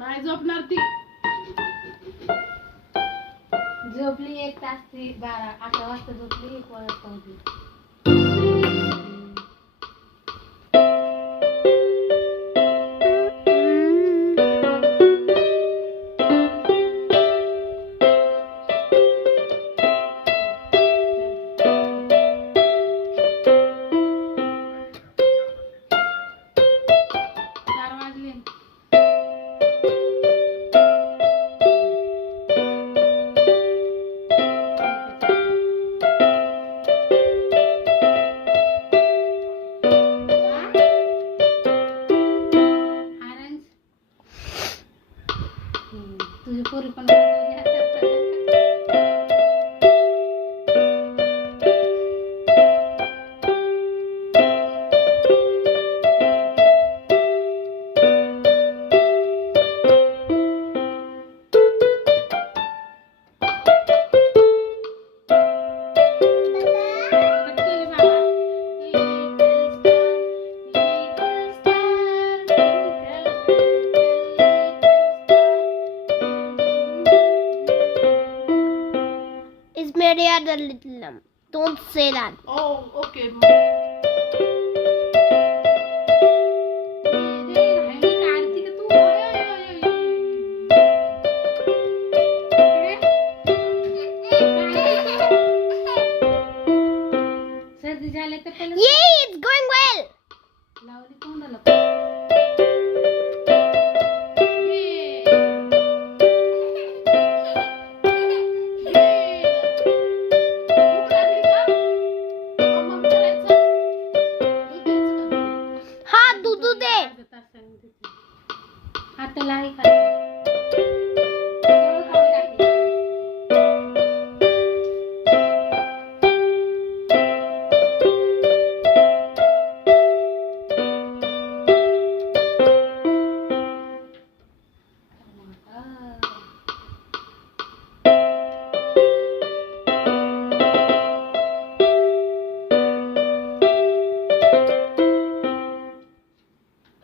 नाही झोपणार ती. झोपली 1 तास ती 11 वाजता झोपली 1 वाजता उठली. तुझी पोरी पण वाजवली आता. It's Mary the little lamb. Don't say that. Oh, okay. सर्दी झाली तर पहिलं Yay, it's going well. लावली तोंडाला. Ha, दूध दे. हाताला आहे का?